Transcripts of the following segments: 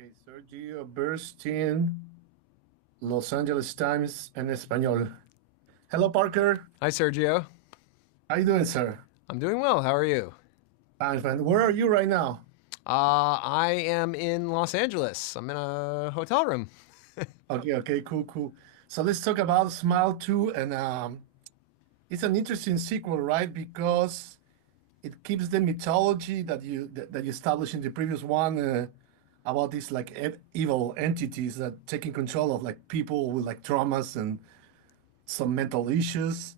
Okay, Sergio Bernstein, Los Angeles Times en español. Hello, Parker. Hi, Sergio. How you doing, sir? I'm doing well. How are you? Fine, fine. Where are you right now? I am in Los Angeles. I'm in a hotel room. Okay, okay, cool, cool. So let's talk about Smile 2, and it's an interesting sequel, right? Because it keeps the mythology that you established in the previous one about these like evil entities that taking control of like people with like traumas and some mental issues,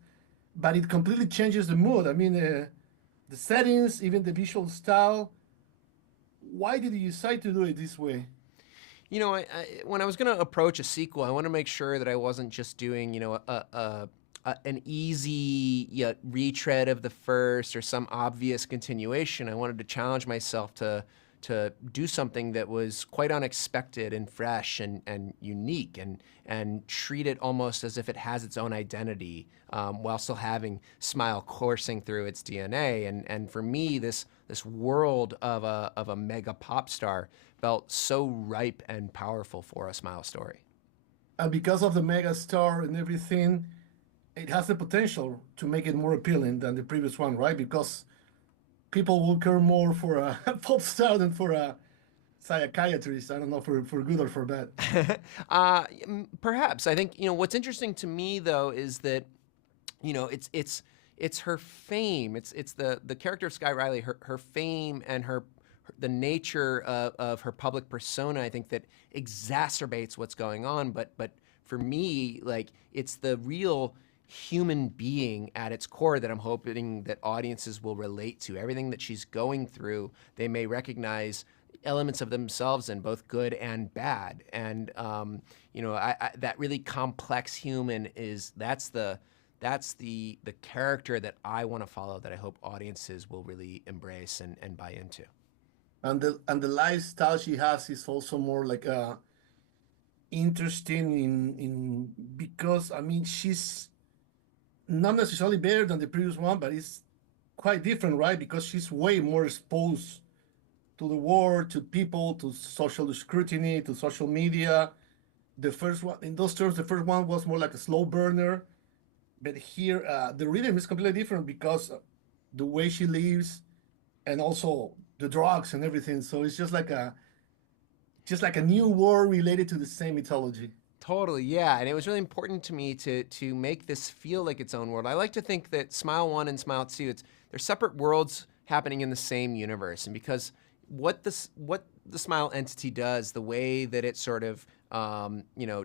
but it completely changes the mood. I mean, the settings, even the visual style. Why did you decide to do it this way? When I was going to approach a sequel, I want to make sure that I wasn't just doing, an easy retread of the first or some obvious continuation. I wanted to challenge myself to do something that was quite unexpected and fresh and unique and treat it almost as if it has its own identity while still having Smile coursing through its DNA. And for me, this world of a mega pop star felt so ripe and powerful for a Smile story. And because of the mega star and everything, it has the potential to make it more appealing than the previous one, right? Because people will care more for a pop star than for a psychiatrist. I don't know for good or for bad. Perhaps I think what's interesting to me though is that it's her fame. It's the character of Sky Riley, her fame and the nature of her public persona. I think that exacerbates what's going on. But for me, like it's the real human being at its core that I'm hoping that audiences will relate to. Everything that she's going through, they may recognize elements of themselves in both good and bad. And that really complex human is that's the character that I want to follow, that I hope audiences will really embrace and buy into. And the lifestyle she has is also more like interesting in because I mean she's not necessarily better than the previous one, but it's quite different, right? Because she's way more exposed to the world, to people, to social scrutiny, to social media. The first one, in those terms, the first one was more like a slow burner, but here the rhythm is completely different because the way she lives and also the drugs and everything. So it's just like a new world related to the same mythology. Totally, yeah, and it was really important to me to make this feel like its own world. I like to think that Smile One and Smile Two, they're separate worlds happening in the same universe, and because what the Smile entity does, the way that it sort of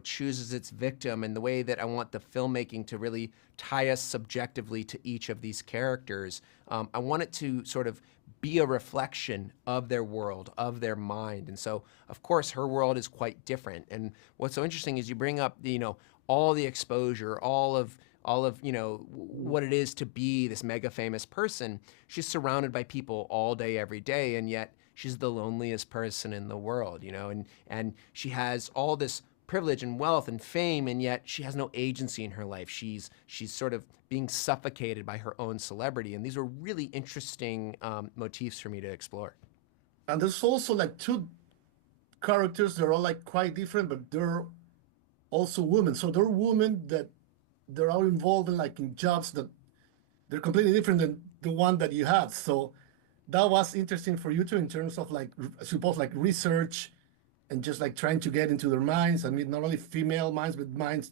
chooses its victim, and the way that I want the filmmaking to really tie us subjectively to each of these characters, I want it to sort of be a reflection of their world, of their mind. And so, of course, her world is quite different. And what's so interesting is you bring up, all the exposure, all of what it is to be this mega famous person. She's surrounded by people all day, every day, and yet she's the loneliest person in the world, and she has all this privilege and wealth and fame, and yet she has no agency in her life. She's sort of being suffocated by her own celebrity, and these were really interesting motifs for me to explore. And there's also like two characters. They're all like quite different, but they're also women. So they're women that they're all involved in like in jobs that they're completely different than the one that you had. So that was interesting for you too in terms of like I suppose like research and just like trying to get into their minds. I mean, not only female minds, but minds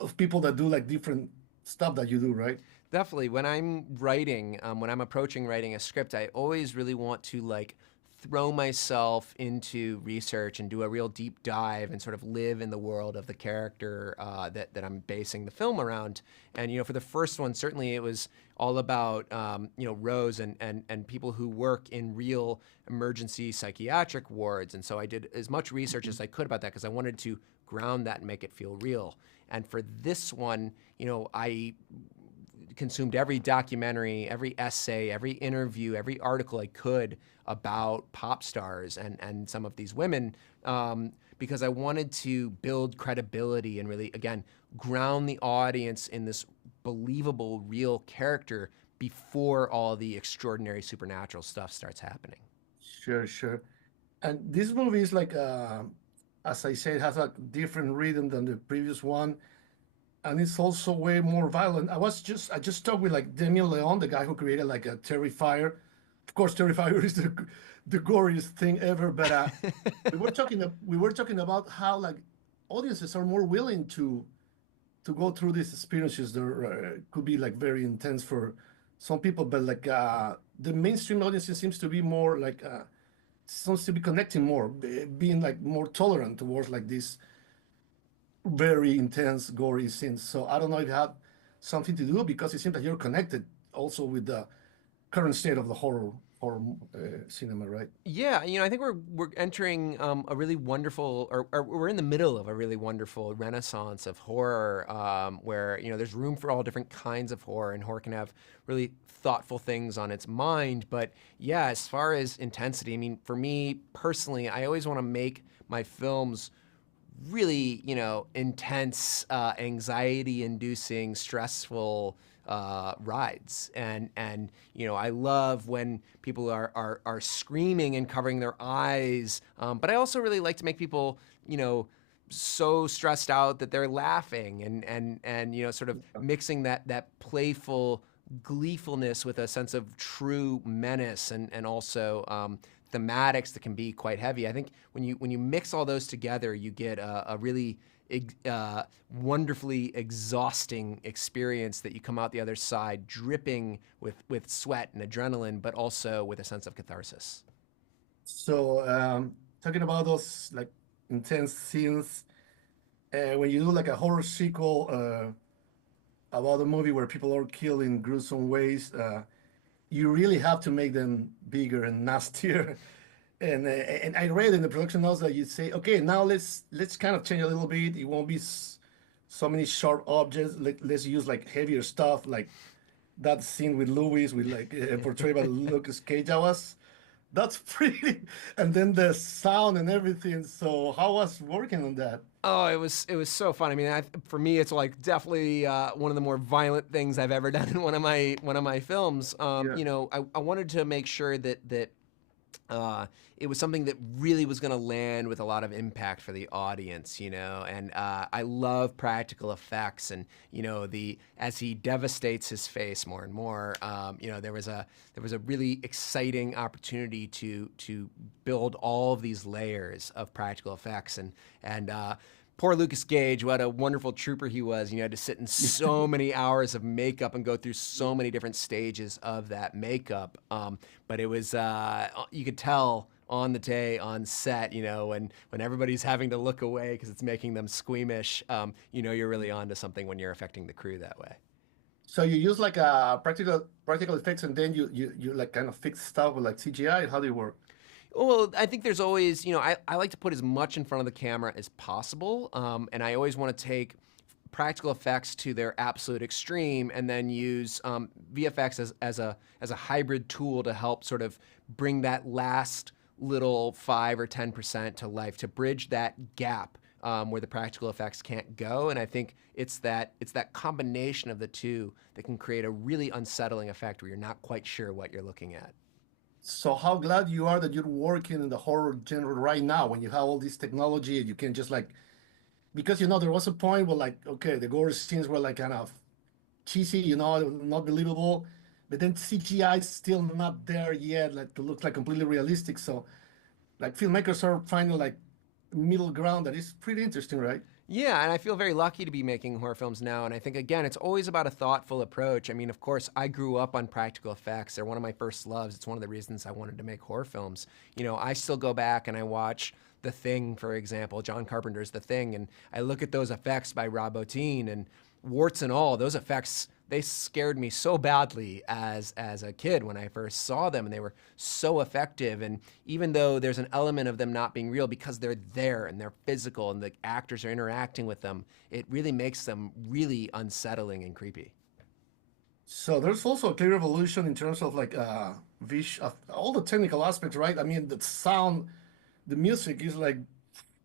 of people that do like different stuff that you do, right? Definitely. When I'm writing, when I'm approaching writing a script, I always really want to like throw myself into research and do a real deep dive and sort of live in the world of the character that I'm basing the film around. And for the first one, certainly it was all about Rose and people who work in real emergency psychiatric wards. And so I did as much research as I could about that because I wanted to ground that and make it feel real. And for this one, I consumed every documentary, every essay, every interview, every article I could about pop stars and some of these women, because I wanted to build credibility and really, again, ground the audience in this believable, real character before all the extraordinary supernatural stuff starts happening. Sure, sure. And this movie is like, as I said, has a different rhythm than the previous one, and it's also way more violent. I just talked with like Damien Leon, the guy who created like a Terrifier. Of course, Terrifier is the goriest thing ever. But we were talking about how like audiences are more willing to go through these experiences. There could be like very intense for some people, but like the mainstream audience seems to be more like seems to be connecting more, being like more tolerant towards like these very intense, gory scenes. So I don't know if it had something to do because it seems that you're connected also with the current state of the horror cinema, right? Yeah, I think we're entering a really wonderful, or we're in the middle of a really wonderful renaissance of horror, where there's room for all different kinds of horror, and horror can have really thoughtful things on its mind. But yeah, as far as intensity, I mean, for me personally, I always want to make my films really, intense, anxiety-inducing, stressful rides, and I love when people are screaming and covering their eyes, but I also really like to make people, so stressed out that they're laughing, and sort of mixing that playful gleefulness with a sense of true menace, and also thematics that can be quite heavy. I think when you mix all those together, you get a really wonderfully exhausting experience that you come out the other side dripping with sweat and adrenaline, but also with a sense of catharsis. So talking about those like intense scenes, when you do like a horror sequel about a movie where people are killed in gruesome ways, you really have to make them bigger and nastier. And I read in the production notes that you say, okay, now let's kind of change a little bit. It won't be so many sharp objects. Let's use like heavier stuff, like that scene with Louis, with like portrayed by Lucas Cage. That's pretty. And then the sound and everything. So how was working on that? Oh, it was so fun. I mean, for me, it's like definitely one of the more violent things I've ever done in one of my films. Yeah. I wanted to make sure that it was something that really was going to land with a lot of impact for the audience, and I love practical effects, and the as he devastates his face more and more, there was a really exciting opportunity to build all of these layers of practical effects, and poor Lucas Gage, what a wonderful trooper he was. Had to sit in so many hours of makeup and go through so many different stages of that makeup. But it was, you could tell on the day on set, when everybody's having to look away because it's making them squeamish, you're really onto something when you're affecting the crew that way. So you use like practical effects, and then you like kind of fix stuff with like CGI. How do you work? Well, I think there's always, I like to put as much in front of the camera as possible. And I always want to take practical effects to their absolute extreme and then use VFX as a hybrid tool to help sort of bring that last little 5 or 10% to life, to bridge that gap where the practical effects can't go. And I think it's that combination of the two that can create a really unsettling effect where you're not quite sure what you're looking at. So how glad you are that you're working in the horror genre right now when you have all this technology and you can just like, because there was a point where like, okay, the gore scenes were like kind of cheesy, not believable, but then CGI is still not there yet, like to look like completely realistic. So like filmmakers are finding like middle ground that is pretty interesting, right? Yeah, and I feel very lucky to be making horror films now. And I think, again, it's always about a thoughtful approach. I mean, of course, I grew up on practical effects. They're one of my first loves. It's one of the reasons I wanted to make horror films. I still go back and I watch The Thing, for example, John Carpenter's The Thing, and I look at those effects by Rob Bottin, and warts and all, those effects, they scared me so badly as a kid when I first saw them, and they were so effective. And even though there's an element of them not being real because they're there and they're physical and the actors are interacting with them, it really makes them really unsettling and creepy. So there's also a clear evolution in terms of like all the technical aspects, right? I mean, the sound, the music is like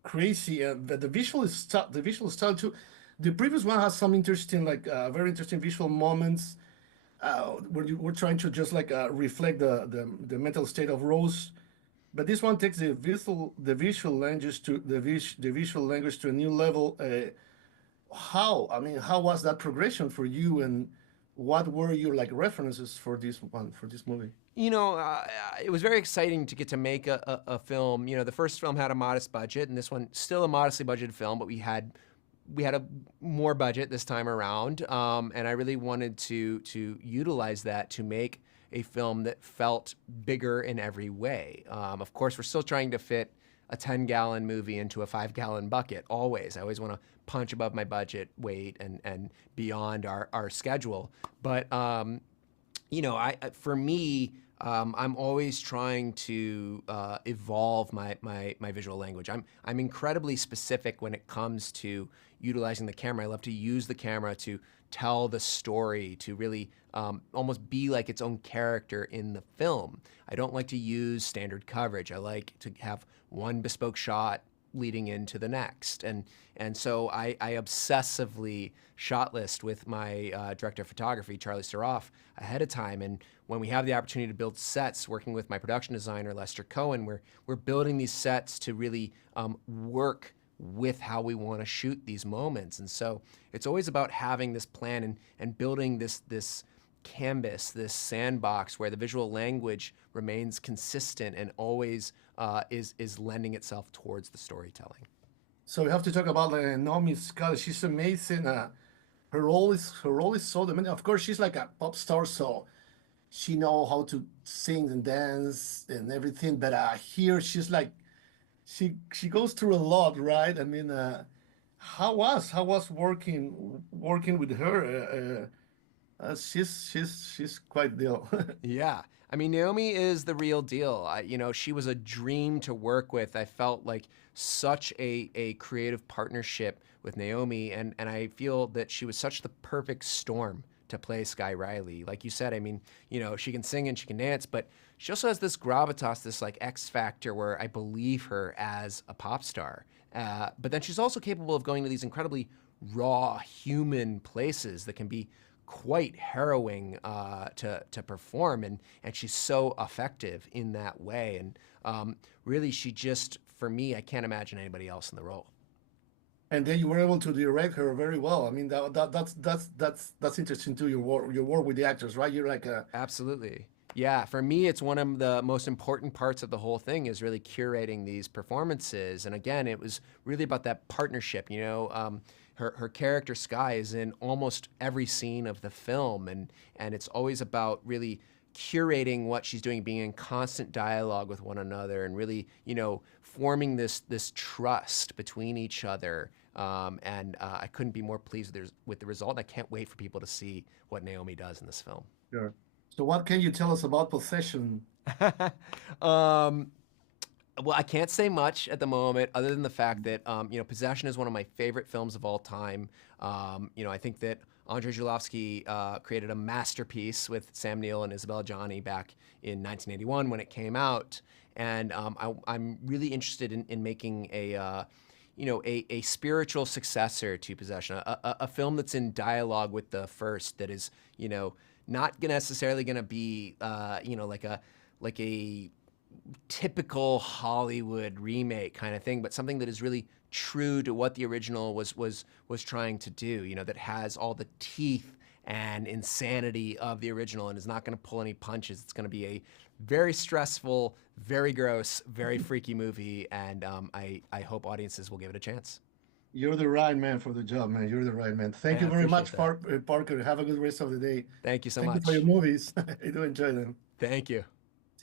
crazy, and the visual style too. The previous one has some interesting, like very interesting visual moments where you were trying to just like reflect the mental state of Rose. but this one takes the visual language to the visual language to a new level. How was that progression for you, and what were your like references for this movie? You know, it was very exciting to get to make a film. You know, the first film had a modest budget, and this one still a modestly budgeted film, but we had a more budget this time around, and I really wanted to utilize that to make a film that felt bigger in every way. Of course, we're still trying to fit a 10-gallon movie into a 5-gallon bucket. Always, I always want to punch above my budget weight and beyond our schedule. But you know, for me, I'm always trying to evolve my visual language. I'm incredibly specific when it comes to utilizing the camera. I love to use the camera to tell the story, to really almost be like its own character in the film. I don't like to use standard coverage. I like to have one bespoke shot leading into the next, and so I obsessively shot list with my director of photography, Charlie Steroff, ahead of time. And when we have the opportunity to build sets, working with my production designer Lester Cohen, we're building these sets to really work with how we want to shoot these moments. And so it's always about having this plan and building this canvas, this sandbox where the visual language remains consistent and always is lending itself towards the storytelling. So we have to talk about Naomi Scott. She's amazing. Her role is so demanding. Of course, she's like a pop star, so she know how to sing and dance and everything. But here she's like she goes through a lot, right? How was working with her? She's quite deal. Yeah. I mean, Naomi is the real deal. You know, she was a dream to work with. I felt like such a creative partnership with Naomi, and I feel that she was such the perfect storm to play Sky Riley. Like you said, I mean, you know, she can sing and she can dance, but she also has this gravitas, this like X factor where I believe her as a pop star. But then she's also capable of going to these incredibly raw human places that can be quite harrowing to perform, and she's so effective in that way. And really, she just, for me, I can't imagine anybody else in the role. And then you were able to direct her very well. I mean, that's interesting too. Your work with the actors, right? You're like a Absolutely. Yeah, for me, it's one of the most important parts of the whole thing is really curating these performances. And again, it was really about that partnership. You know, her character Sky is in almost every scene of the film, and it's always about really curating what she's doing, being in constant dialogue with one another, and really, you know, forming this trust between each other. And I couldn't be more pleased with the result. And I can't wait for people to see what Naomi does in this film. sure. So what can you tell us about Possession? um, well, I can't say much at the moment, other than the fact that you know, Possession is one of my favorite films of all time. You know, I think that Andrei Zhulavsky created a masterpiece with Sam Neill and Isabella Gianni back in 1981 when it came out, and I'm really interested in making you know, a spiritual successor to Possession, a film that's in dialogue with the first, that is, you know, not necessarily going to be, you know, like a typical Hollywood remake kind of thing, but something that is really true to what the original was trying to do. You know, that has all the teeth and insanity of the original and is not going to pull any punches. It's going to be a very stressful, very gross, very freaky movie, and I hope audiences will give it a chance. You're the right man for the job, man. You're the right man. I Thank you very appreciate much, that. Parker. Have a good rest of the day. Thank you so Thank you for your much. movies. I do enjoy them. Thank you.